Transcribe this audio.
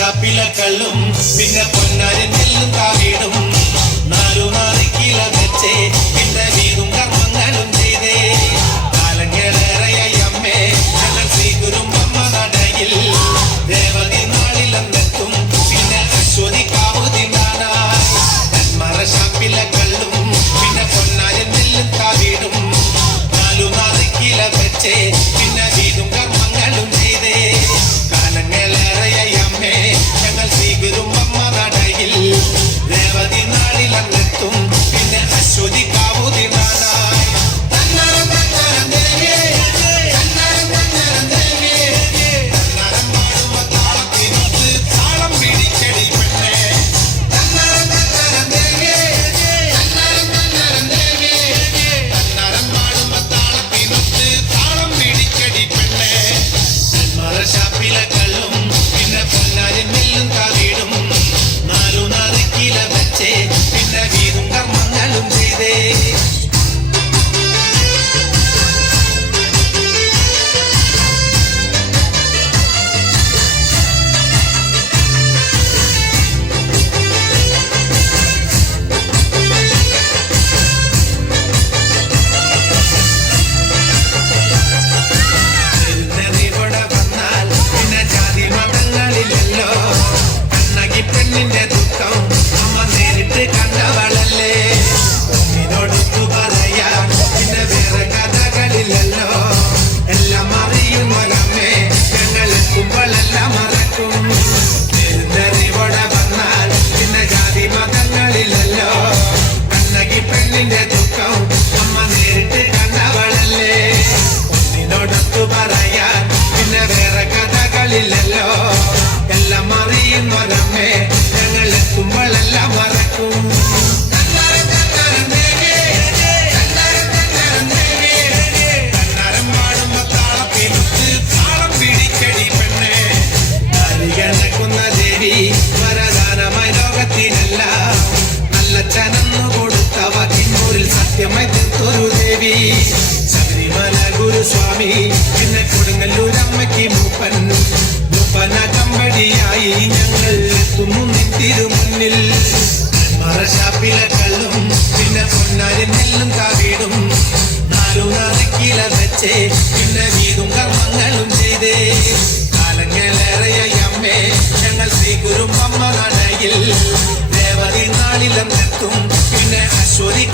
കാപ്പിലക്കള്ളും പിന്നെ പൊന്നാരി നെല്ലും താഴെയിടും. അയ്യപ്പൻ പന കമ്പടിയായി ഞങ്ങൾ എത്തുന്നു നിത്തിരു മുന്നിൽ. മറശാപ്പിലെ കള്ളും പിന്നെ പൊന്നാരിൻ നെല്ലും കാവീടും. നാലു നറുക്കില വെച്ചേ പിന്നെ വീതും കർമ്മങ്ങളും ചെയ്തേ. കാലങ്ങളേറെയ അമ്മേ ഞങ്ങൾ ശ്രീഗുരു അമ്മ നടയിൽ. ദേവതി നാളിലെത്തും പിന്നെ അശ്വതി